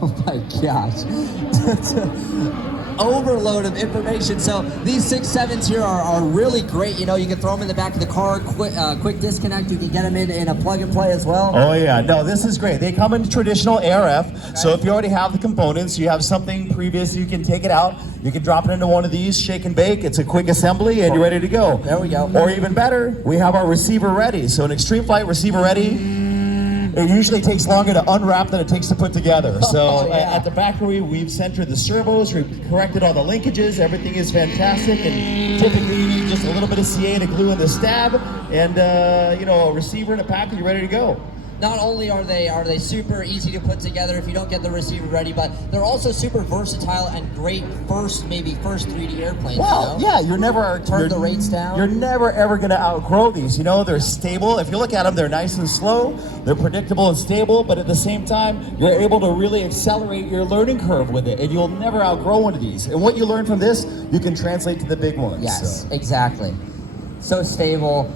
Oh my gosh. Overload of information. So these 6.7s here are really great. You know, you can throw them in the back of the car, quick disconnect. You can get them in a plug and play as well. Oh yeah, no, this is great. They come in traditional ARF. Okay. So if you already have the components, you have something previous, you can take it out. You can drop it into one of these, shake and bake. It's a quick assembly and you're ready to go. There we go. Or even better, we have our receiver ready. So an Extreme Flight receiver ready. It usually takes longer to unwrap than it takes to put together. So at the factory, we've centered the servos, we've corrected all the linkages, everything is fantastic, and typically you need just a little bit of CA to glue in the stab, and you know, a receiver and a pack, and you're ready to go. Not only are they super easy to put together if you don't get the receiver ready, but they're also super versatile and great maybe first 3D airplanes. Well, you know? yeah, you're never turn the rates down. You're never ever going to outgrow these. You know, they're stable. If you look at them, they're nice and slow. They're predictable and stable, but at the same time, you're able to really accelerate your learning curve with it, and you'll never outgrow one of these. And what you learn from this, you can translate to the big ones. Yes, so. Exactly. So stable.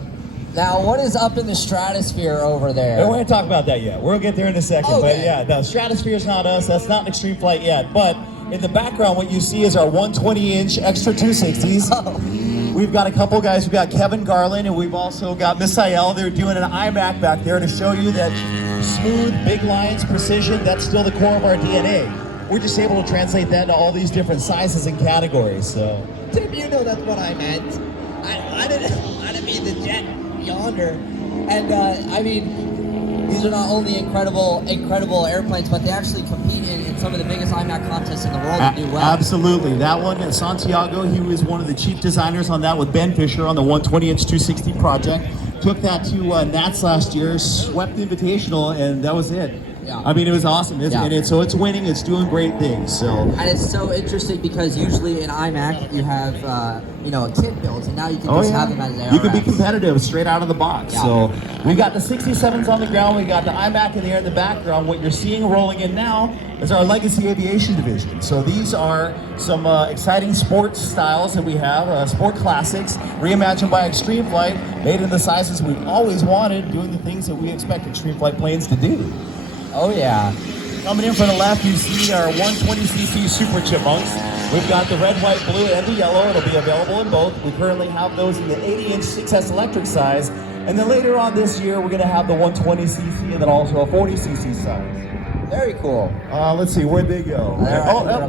Now, what is up in the stratosphere over there? We won't talk about that yet. We'll get there in a second. Okay. But yeah, the stratosphere is not us. That's not an Extreme Flight yet. But in the background, what you see is our 120-inch extra 260s. Oh. We've got a couple guys. We've got Kevin Garland, and we've also got Miss Sayel. They're doing an iMac back there to show you that smooth, big lines, precision, that's still the core of our DNA. We're just able to translate that into all these different sizes and categories. So, Tim, you know that's what I meant. I didn't mean the jet yonder. And I mean, these are not only incredible airplanes, but they actually compete in some of the biggest IMAC contests in the world and do well. Absolutely. That one at Santiago, he was one of the chief designers on that with Ben Fisher on the 120-inch 260 project. Took that to Nats last year, swept the Invitational, and that was it. Yeah. I mean, it was awesome. So it's winning, it's doing great things. So. And it's so interesting because usually in IMAC you have, you know, a kit build, and now you can just have them as ARFs. You can be competitive straight out of the box. Yeah. So we got the 67s on the ground, we got the IMAC in the air in the background. What you're seeing rolling in now is our Legacy Aviation division. So these are some exciting sports styles that we have, sport classics, reimagined by Extreme Flight, made in the sizes we've always wanted, doing the things that we expect Extreme Flight planes to do. Oh yeah. Coming in from the left, you see our 120cc Super Chipmunks. We've got the red, white, blue, and the yellow. It'll be available in both. We currently have those in the 80-inch 6S electric size. And then later on this year, we're gonna have the 120cc and then also a 40cc size. Very cool. Let's see, where'd they go?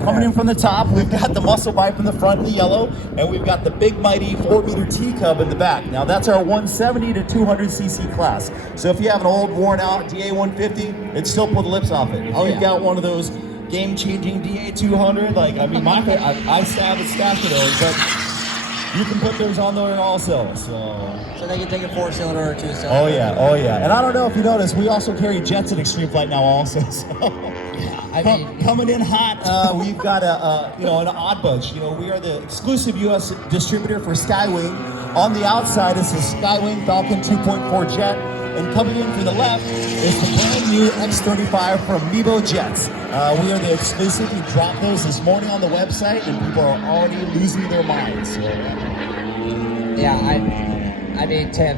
Coming in from the top, we've got the Muscle Viper in the front in the yellow, and we've got the big mighty 4-meter T-Cub in the back. Now that's our 170 to 200cc class. So if you have an old worn out DA150, it'd still pull the lips off it. If you've got one of those game-changing DA200, like, I mean, I stash of those, but you can put those on there also, so they can take a 4-cylinder or 2-cylinder. Oh yeah. And I don't know if you noticed, we also carry jets at Extreme Flight now also. So coming in hot, we've got an odd bunch. You know, we are the exclusive U.S. distributor for Skywing. On the outside is the Skywing Falcon 2.4 jet. And coming in to the left is the brand new X-35 from Nebo Jets. We are the exclusive. We dropped those this morning on the website, and people are already losing their minds. So. Yeah, I mean, Tim,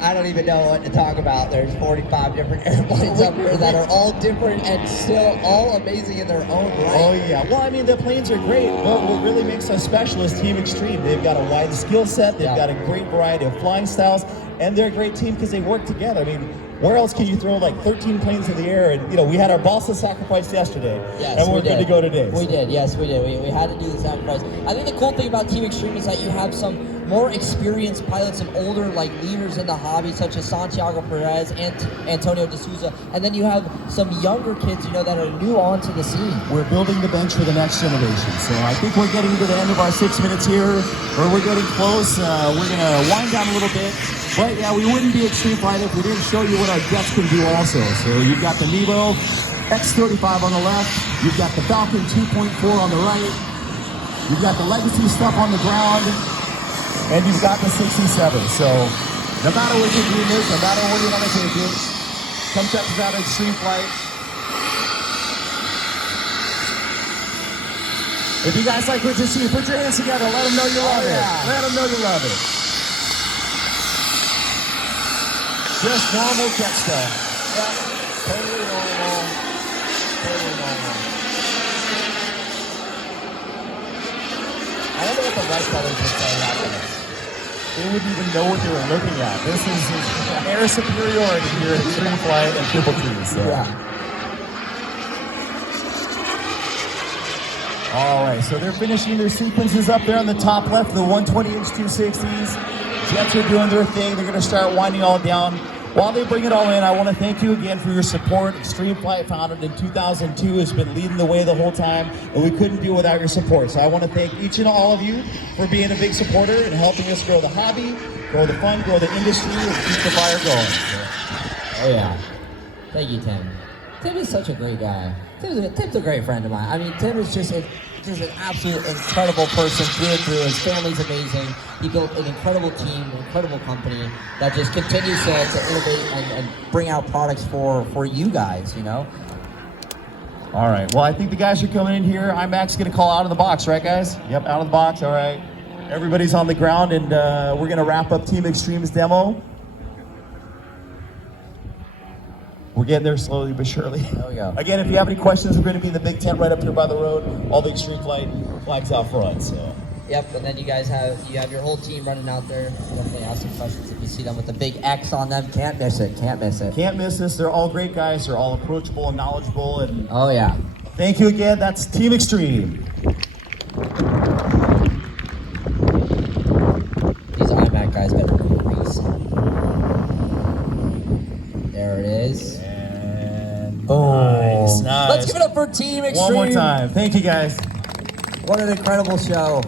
I don't even know what to talk about. There's 45 different airplanes up here that are all different and still all amazing in their own right. Oh yeah, well I mean the planes are great, but what really makes us special is Team Extreme. They've got a wide skill set, they've got a great variety of flying styles, and they're a great team because they work together. I mean, where else can you throw like 13 planes in the air? And you know, we had our balsa sacrifice yesterday, and we're good to go today. We did, yes we did. We had to do the sacrifice. I think the cool thing about Team Extreme is that you have some more experienced pilots and older like leaders in the hobby, such as Santiago Perez and Antonio De Souza, and then you have some younger kids, you know, that are new onto the scene. We're building the bench for the next generation. So I think we're getting to the end of our 6 minutes here, or we're getting close. We're gonna wind down a little bit. But yeah, we wouldn't be Extreme Flight if we didn't show you what our jets can do also. So you've got the Nebo X-35 on the left, you've got the Falcon 2.4 on the right, you've got the Legacy stuff on the ground, and you've got the 67. So no matter what your dream is, no matter where you want to take it, come check us out at Extreme Flight. If you guys like what you see, put your hands together, let them know you love it. Let them know you love it. Just normal jet stuff. Yeah, totally normal. Totally normal. I wonder what the rest others would say after this. They wouldn't even know what they were looking at. This is air superiority here at Extreme Flight and Triple T. So. Yeah. All right, so they're finishing their sequences up there on the top left, the 120-inch 260s. Jets are doing their thing. They're going to start winding all down. While they bring it all in, I want to thank you again for your support. Extreme Flight, founded in 2002, has been leading the way the whole time, and we couldn't do it without your support. So I want to thank each and all of you for being a big supporter and helping us grow the hobby, grow the fun, grow the industry, and keep the fire going. Oh yeah. Thank you, Tim. Tim is such a great guy. Tim's a great friend of mine. I mean, Tim is just an absolute incredible person through and through. His family's amazing. He built an incredible team, an incredible company that just continues to innovate and bring out products for you guys, you know? All right, well, I think the guys are coming in here. IMAX going to call out of the box, right, guys? Yep, out of the box, all right. Everybody's on the ground, and we're going to wrap up Team Extreme's demo. We're getting there slowly but surely. There we go. Again, if you have any questions, we're going to be in the big tent right up here by the road. All the Extreme Flight flags out front. So. Yep, and then you guys have your whole team running out there. Definitely ask some questions if you see them with the big X on them. Can't miss it. Can't miss it. Can't miss this. They're all great guys. They're all approachable and knowledgeable. And oh yeah. Thank you again. That's Team Extreme. These IMAC guys better grease. There it is. Oh, nice. Let's give it up for Team Extreme. One more time. Thank you, guys. What an incredible show.